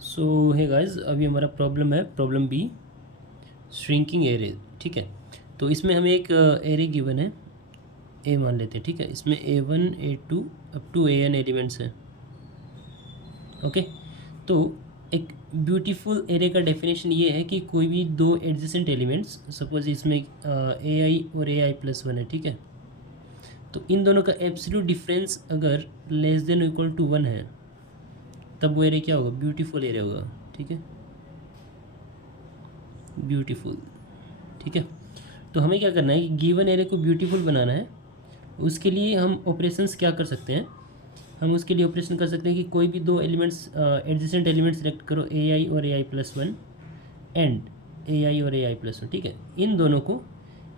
सो है गाइस, अभी हमारा प्रॉब्लम है प्रॉब्लम बी, श्रिंकिंग एरे। ठीक है, तो इसमें हमें एक एरे गिवन है, ए मान लेते हैं। ठीक है, इसमें A1 A2 up to AN elements हैं। ओके, तो एक ब्यूटीफुल एरे का डेफिनेशन ये है कि कोई भी दो एडजेसेंट एलिमेंट्स, सपोज इसमें AI और AI+1 है। ठीक है, तो इन दोनों का एब्सोल्यूट डिफरेंस अगर लेस देन इक्वल टू 1 है, तब वो एरे क्या होगा? ब्यूटीफुल एरे होगा। ठीक है, ब्यूटीफुल। ठीक है, तो हमें क्या करना है कि गिवन एरे को ब्यूटीफुल बनाना है। उसके लिए हम ऑपरेशंस क्या कर सकते हैं? हम उसके लिए ऑपरेशन कर सकते हैं कि कोई भी दो एलिमेंट्स, एडजेसेंट एलिमेंट सेलेक्ट करो, AI और AI+1 एंड AI और AI+1। ठीक है, इन दोनों को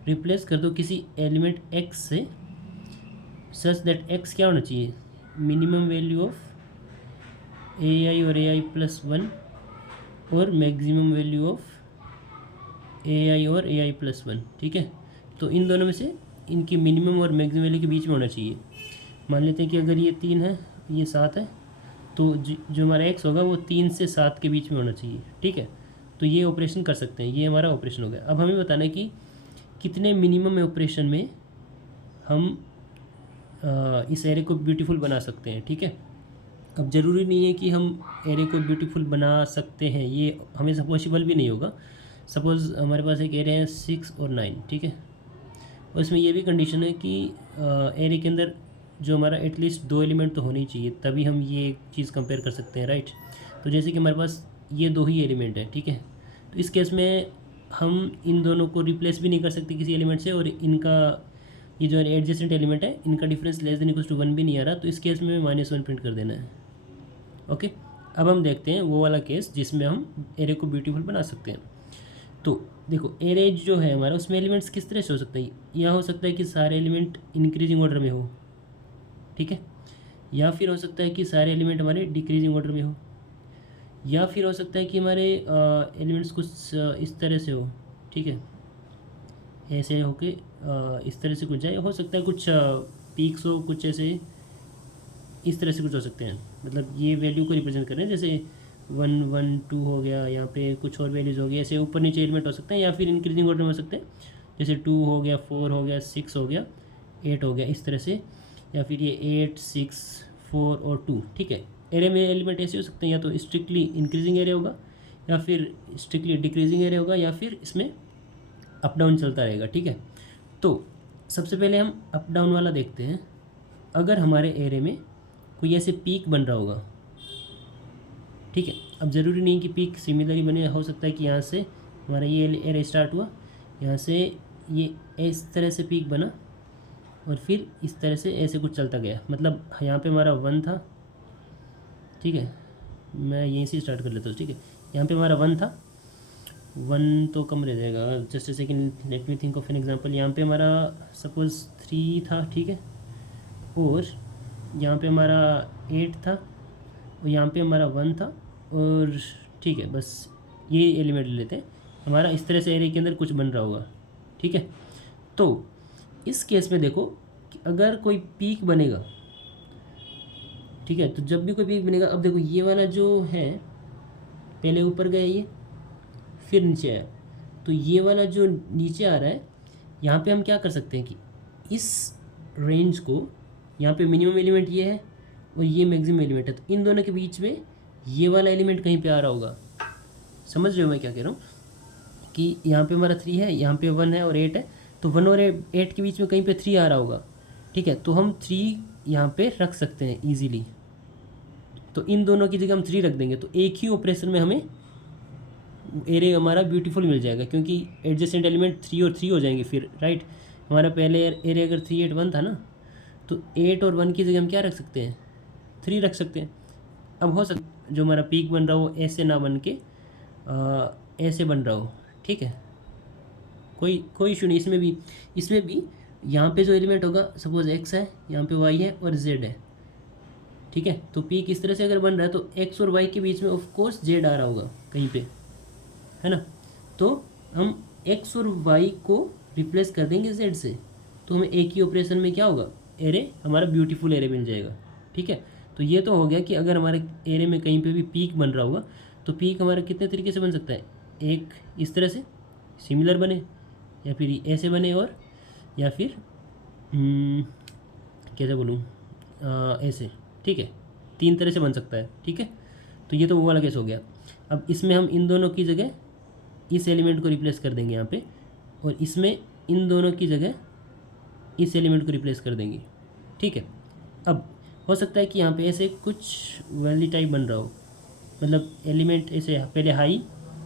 रिप्लेस कर दो किसी एलिमेंट x से, सच दैट x क्या होना चाहिए? मिनिमम वैल्यू ऑफ AI और AI+1 और मैक्सिमम वैल्यू ऑफ AI और AI+1। ठीक है, तो इन दोनों में से इनकी मिनिमम और मैक्सिमम वैल्यू के बीच में होना चाहिए। मान लेते हैं कि अगर ये 3 है, ये 7 है, तो जो हमारा x होगा वो 3 से 7 के बीच में होना चाहिए। ठीक है, तो ये ऑपरेशन कर सकते हैं, ये हमारा ऑपरेशन हो गया। अब हमें बताना है कि कितने मिनिमम ऑपरेशन में हम इस एरे को ब्यूटीफुल बना सकते हैं। ठीक है, अब ज़रूरी नहीं है कि हम एरे को ब्यूटीफुल बना सकते हैं, ये हमेशा पॉसिबल भी नहीं होगा। सपोज़ हमारे पास एक एरे है 6 और 9। ठीक है, और इसमें ये भी कंडीशन है कि एरे के अंदर जो हमारा एटलीस्ट दो एलिमेंट तो होने ही चाहिए, तभी हम ये चीज़ कंपेयर कर सकते हैं, राइट। तो जैसे कि हमारे पास ये दो ही एलिमेंट है। ठीक है, तो इस केस में हम इन दोनों को रिप्लेस भी नहीं कर सकते किसी एलिमेंट से, और इनका ये जो एडजेसेंट एलिमेंट है इनका difference less than equal to 1 भी नहीं आ रहा, तो इस केस में -1 प्रिंट कर देना है। ओके, अब हम देखते हैं वो वाला केस जिसमें हम एरे को ब्यूटीफुल बना सकते हैं। तो देखो, एरे जो है हमारा, उसमें एलिमेंट्स किस तरह से हो सकता है? या हो सकता है कि सारे एलिमेंट इंक्रीजिंग ऑर्डर में हो। ठीक है, या फिर हो सकता है कि सारे एलिमेंट हमारे डिक्रीजिंग ऑर्डर में हो, या फिर हो सकता है कि हमारे एलिमेंट्स कुछ इस तरह से हो। ठीक है, ऐसे होके इस तरह से कुछ जाए, हो सकता है कुछ पीक्स हो, कुछ ऐसे इस तरह से कुछ हो सकते हैं। मतलब ये वैल्यू को रिप्रेजेंट कर रहे हैं, जैसे 1 1 2 हो गया, यहाँ पे कुछ और वैल्यूज़ हो गई, ऐसे ऊपर नीचे एलिमेंट हो सकते हैं, या फिर इंक्रीजिंग ऑर्डर में हो सकते हैं, जैसे 2 हो गया, 4 हो गया, 6 हो गया, 8 हो गया, इस तरह से। या फिर ये 8 6 4 और 2। ठीक है, एरे में एलिमेंट ऐसे हो सकते हैं, या तो स्ट्रिक्टली इंक्रीजिंग एरे होगा, या फिर स्ट्रिक्टली डिक्रीजिंग एरे होगा, या फिर इसमें अप डाउन चलता रहेगा। ठीक है, तो सबसे पहले हम अप डाउन वाला देखते हैं। अगर हमारे एरे में कोई ऐसे पीक बन रहा होगा। ठीक है, अब ज़रूरी नहीं कि पीक सिमिलरली बने, हो सकता है कि यहाँ से हमारा ये एरे स्टार्ट हुआ, यहाँ से ये इस तरह से पीक बना, और फिर इस तरह से ऐसे कुछ चलता गया। मतलब यहाँ पे हमारा 1 था। ठीक है, मैं यहीं से स्टार्ट कर लेता हूँ। ठीक है, यहाँ पे हमारा 1 था, 1 तो कम रह जाएगा, just a second, let me think of an example. यहाँ पे हमारा सपोज 3 था। ठीक है, और यहाँ पे हमारा 8 था, और यहाँ पे हमारा 1 था, और ठीक है, बस ये एलिमेंट ले लेते हैं। हमारा इस तरह से एरे के अंदर कुछ बन रहा होगा। ठीक है, तो इस केस में देखो कि अगर कोई पीक बनेगा, ठीक है, तो जब भी कोई पीक बनेगा, अब देखो ये वाला जो है पहले ऊपर गया, ये फिर नीचे आया, तो ये वाला जो नीचे आ रहा है, यहाँ पे हम क्या कर सकते हैं कि इस रेंज को, यहाँ पे मिनिमम एलिमेंट ये है और ये मैक्सिमम एलिमेंट है, तो इन दोनों के बीच में ये वाला एलिमेंट कहीं पे आ रहा होगा। समझ रहे हो मैं क्या कह रहा हूँ? कि यहाँ पे हमारा 3 है, यहाँ पे 1 है और 8 है, तो 1 और 8 के बीच में कहीं पे 3 आ रहा होगा। ठीक है, तो हम 3 यहाँ पे रख सकते हैं ईजीली। तो इन दोनों की जगह हम 3 रख देंगे, तो एक ही ऑपरेशन में हमें एरे हमारा ब्यूटीफुल मिल जाएगा, क्योंकि एडजेसेंट एलिमेंट 3 और 3 हो जाएंगे फिर, राइट। हमारा पहले एरे अगर 3 8 1 था ना, तो 8 और 1 की जगह हम क्या रख सकते हैं? 3 रख सकते हैं। अब हो सकता जो हमारा पीक बन रहा हो ऐसे ना बन के ऐसे बन रहा हो। ठीक है, कोई इशू नहीं इसमें भी यहाँ पे जो एलिमेंट होगा, सपोज x है, यहाँ पे y है और z है। ठीक है, तो पीक इस तरह से अगर बन रहा है, तो x और y के बीच में ऑफ कोर्स z आ रहा होगा कहीं पे, है ना। तो हम x और y को रिप्लेस कर देंगे z से, तो हमें एक ही ऑपरेशन में क्या होगा? एरे हमारा ब्यूटीफुल एरे बन जाएगा। ठीक है, तो ये तो हो गया कि अगर हमारे एरे में कहीं पे भी पीक बन रहा होगा, तो पीक हमारा कितने तरीके से बन सकता है, एक इस तरह से सिमिलर बने, या फिर ऐसे बने, और या फिर कैसे बोलूँ, ऐसे, ठीक है, 3 तरह से बन सकता है, ठीक है। तो ये तो वो वाला केस हो गया। अब इसमें हम इन दोनों की जगह इस एलिमेंट को रिप्लेस कर देंगे यहाँ पे, और इसमें इन दोनों की जगह इस एलिमेंट को रिप्लेस कर देंगे, ठीक है। अब हो सकता है कि यहाँ पे ऐसे कुछ वैली टाइप बन रहा हो, मतलब एलिमेंट ऐसे पहले हाई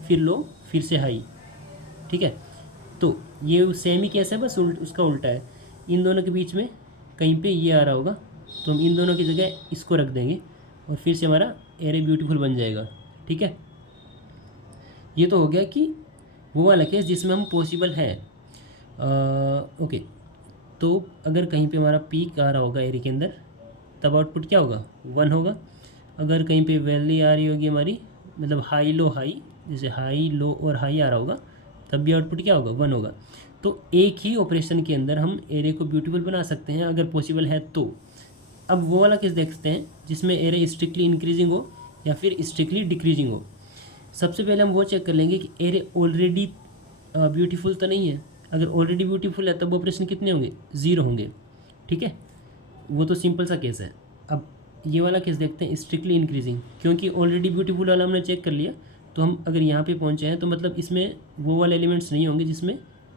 फिर लो फिर से हाई, ठीक है। तो ये सेम ही केस है, बस उसका उल्टा है। इन दोनों के बीच में कहीं पे ये आ रहा होगा, तो हम इन दोनों की जगह इसको रख देंगे और फिर से हमारा एरे ब्यूटीफुल बन जाएगा, ठीक है। ये तो हो गया कि वो वाला केस जिसमें हम पॉसिबल है। ओके, तो अगर कहीं पे हमारा पीक आ रहा होगा एरे के अंदर, तब आउटपुट क्या होगा, 1 होगा। अगर कहीं पे वैली आ रही होगी हमारी, मतलब हाई लो हाई, जैसे हाई लो और हाई आ रहा होगा, तब भी आउटपुट क्या होगा, 1 होगा। तो एक ही ऑपरेशन के अंदर हम एरे को ब्यूटीफुल बना सकते हैं अगर पॉसिबल है तो। अब वो वाला केस देखते हैं जिसमें एरे स्ट्रिक्टली इंक्रीजिंग हो या फिर स्ट्रिक्टली डिक्रीजिंग हो। सबसे पहले हम वो चेक कर लेंगे कि एरे ऑलरेडी ब्यूटीफुल तो नहीं है। अगर ऑलरेडी ब्यूटीफुल है तब ऑपरेशन कितने होंगे, 0 होंगे, ठीक है। वो तो सिंपल सा केस है। अब ये वाला केस देखते हैं स्ट्रिक्टली इंक्रीजिंग, क्योंकि ऑलरेडी ब्यूटीफुल वाला हमने चेक कर लिया, तो हम अगर यहाँ पे पहुँचे हैं तो मतलब इसमें वो वाले एलिमेंट्स नहीं होंगे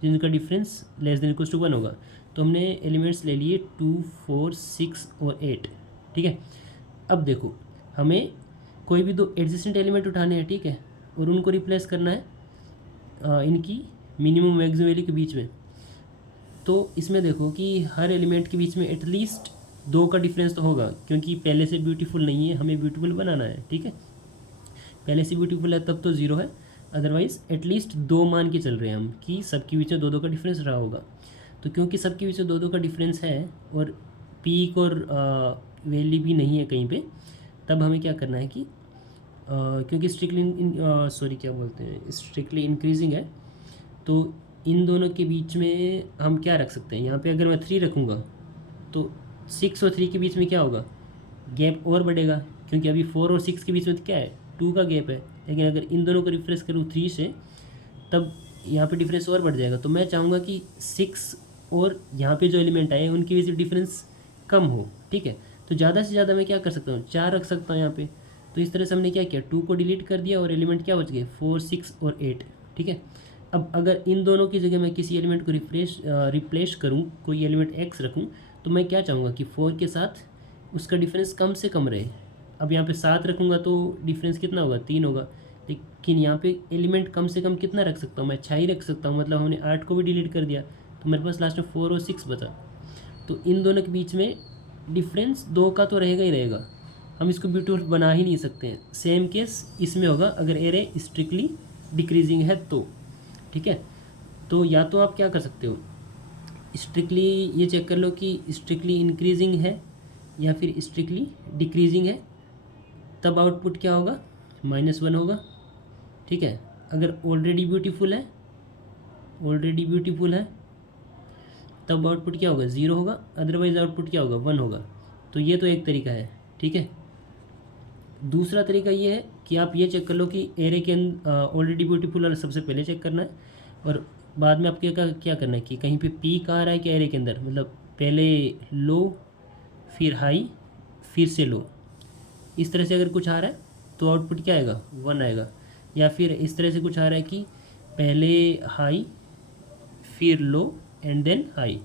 जिनका difference less than equals to 1 होगा। तो हमने एलिमेंट्स ले लिए 2, 4, 6 और 8, ठीक है। अब देखो, हमें कोई भी 2 एडजेसेंट एलिमेंट उठाने हैं, ठीक है, और उनको रिप्लेस करना है इनकी मिनिमम मैक्सिमम वैल्यू के बीच में। तो इसमें देखो कि हर एलिमेंट के बीच में एटलीस्ट 2 का डिफरेंस तो होगा, क्योंकि पहले से ब्यूटीफुल नहीं है, हमें ब्यूटीफुल बनाना है, ठीक है। पहले से ब्यूटीफुल है तब तो 0 है, अदरवाइज़ एटलीस्ट 2 मान के चल रहे हैं हम कि सबके बीच में 2-2 का डिफरेंस रहा होगा। तो क्योंकि सबके बीच में 2-2 का डिफरेंस है और पीक और वैल्यू भी नहीं है कहीं पे, तब हमें क्या करना है कि क्योंकि स्ट्रिक्टली इंक्रीजिंग है, तो इन दोनों के बीच में हम क्या रख सकते हैं। यहाँ पे अगर मैं 3 रखूँगा तो 6 और 3 के बीच में क्या होगा, गैप और बढ़ेगा, क्योंकि अभी 4 और 6 के बीच में तो क्या है, 2 का गैप है। लेकिन अगर इन दोनों को रिफ्रेश करूँ 3 से, तब यहाँ पे डिफरेंस और बढ़ जाएगा। तो मैं चाहूँगा कि 6 और यहाँ पे जो एलिमेंट आए उनके बीच डिफरेंस कम हो, ठीक है। तो ज़्यादा से ज़्यादा मैं क्या कर सकता हूँ, 4 रख सकता हूँ यहाँ पे। तो इस तरह से हमने क्या किया, 2 को डिलीट कर दिया और एलिमेंट क्या बच गए, 4, 6 और 8, ठीक है। अब अगर इन दोनों की जगह मैं किसी एलिमेंट को रिप्लेस करूँ, कोई एलिमेंट x रखूँ, तो मैं क्या चाहूँगा कि 4 के साथ उसका डिफरेंस कम से कम रहे। अब यहाँ पे 7 रखूँगा तो डिफरेंस कितना होगा, 3 होगा। लेकिन यहाँ पे एलिमेंट कम से कम कितना रख सकता हूँ, मैं 6 ही रख सकता हूँ। मतलब हमने 8 को भी डिलीट कर दिया, तो मेरे पास लास्ट में 4 और 6 बचा। तो इन दोनों के बीच में डिफरेंस 2 का तो रहेगा ही रहेगा, हम इसको ब्यूटीफुल बना ही नहीं सकते हैं। सेम केस इसमें होगा अगर एरे स्ट्रिक्टली डिक्रीजिंग है तो, ठीक है। तो या तो आप क्या कर सकते हो, स्ट्रिक्टली ये चेक कर लो कि स्ट्रिक्टली इंक्रीजिंग है या फिर स्ट्रिक्टली डिक्रीजिंग है, तब आउटपुट क्या होगा, -1 होगा, ठीक है। अगर ऑलरेडी ब्यूटीफुल है तब आउटपुट क्या होगा, 0 होगा, अदरवाइज आउटपुट क्या होगा, 1 होगा। तो ये तो एक तरीका है, ठीक है। दूसरा तरीका ये है कि आप ये चेक कर लो कि एरे के ऑलरेडी ब्यूटीफुल वाला सबसे पहले चेक करना है, और बाद में आपके क्या करना है कि कहीं पे पीक आ रहा है क्या एरे के अंदर, मतलब पहले लो फिर हाई फिर से लो, इस तरह से अगर कुछ आ रहा है तो आउटपुट क्या आएगा, 1 आएगा। या फिर इस तरह से कुछ आ रहा है कि पहले हाई फिर लो एंड देन हाई,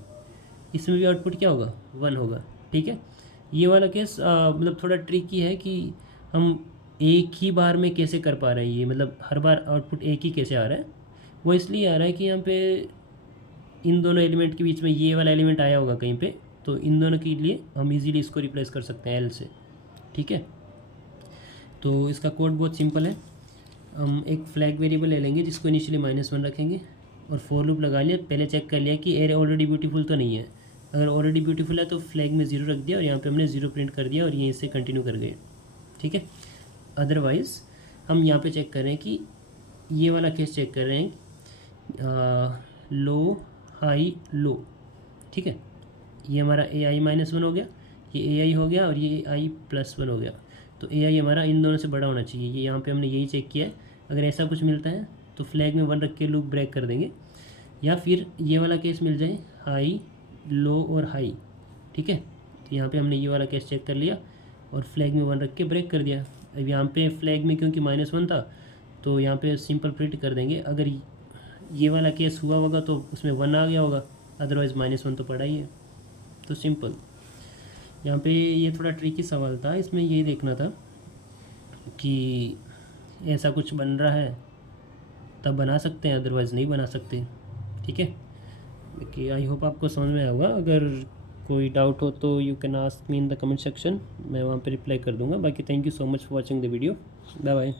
इसमें भी आउटपुट क्या होगा, 1 होगा, ठीक है। ये वाला केस मतलब थोड़ा ट्रिकी है कि हम एक ही बार में कैसे कर पा रहे हैं ये, मतलब हर बार आउटपुट एक ही कैसे आ रहा है। वो इसलिए आ रहा है कि यहाँ पे इन दोनों एलिमेंट के बीच में ये वाला एलिमेंट आया होगा कहीं पे, तो इन दोनों के लिए हम इजीली इसको रिप्लेस कर सकते हैं एल से, ठीक है। तो इसका कोड बहुत सिंपल है। हम एक फ्लैग वेरिएबल ले लेंगे जिसको इनिशियली -1 रखेंगे और फॉर लूप लगा लिया। पहले चेक कर लिया कि एरे ऑलरेडी ब्यूटीफुल तो नहीं है। अगर ऑलरेडी ब्यूटीफुल है तो फ्लैग में 0 रख दिया और यहाँ पे हमने 0 प्रिंट कर दिया और यहीं से कंटिन्यू कर गए, ठीक है। अदरवाइज़ हम यहाँ पे चेक कर रहे हैं कि ये वाला केस चेक कर रहे हैं, लो हाई लो, ठीक है। ये हमारा AI -1 हो गया, ये AI हो गया और ये AI +1 हो गया। तो ए आई हमारा इन दोनों से बड़ा होना चाहिए। ये यहाँ पे हमने यही चेक किया है। अगर ऐसा कुछ मिलता है तो फ्लैग में 1 रख के लूप ब्रेक कर देंगे, या फिर ये वाला केस मिल जाए हाई, लो और हाई, ठीक है। तो यहाँ पे हमने ये वाला केस चेक कर लिया और फ्लैग में 1 रख के ब्रेक कर दिया। अब यहाँ पे फ्लैग में क्योंकि -1 था तो यहाँ पे सिंपल प्रिंट कर देंगे। अगर ये वाला केस हुआ होगा तो उसमें 1 आ गया होगा, अदरवाइज़ -1 तो पड़ा ही है। तो सिंपल। यहाँ पे ये थोड़ा ट्रिकी सवाल था, इसमें ये देखना था कि ऐसा कुछ बन रहा है तब बना सकते हैं, अदरवाइज़ नहीं बना सकते, ठीक है। कि आई होप आपको समझ में आएगा। अगर कोई डाउट हो तो you can ask me in the comment section, मैं वहाँ पे रिप्लाई कर दूँगा। बाकी thank you so much for watching the video. Bye bye.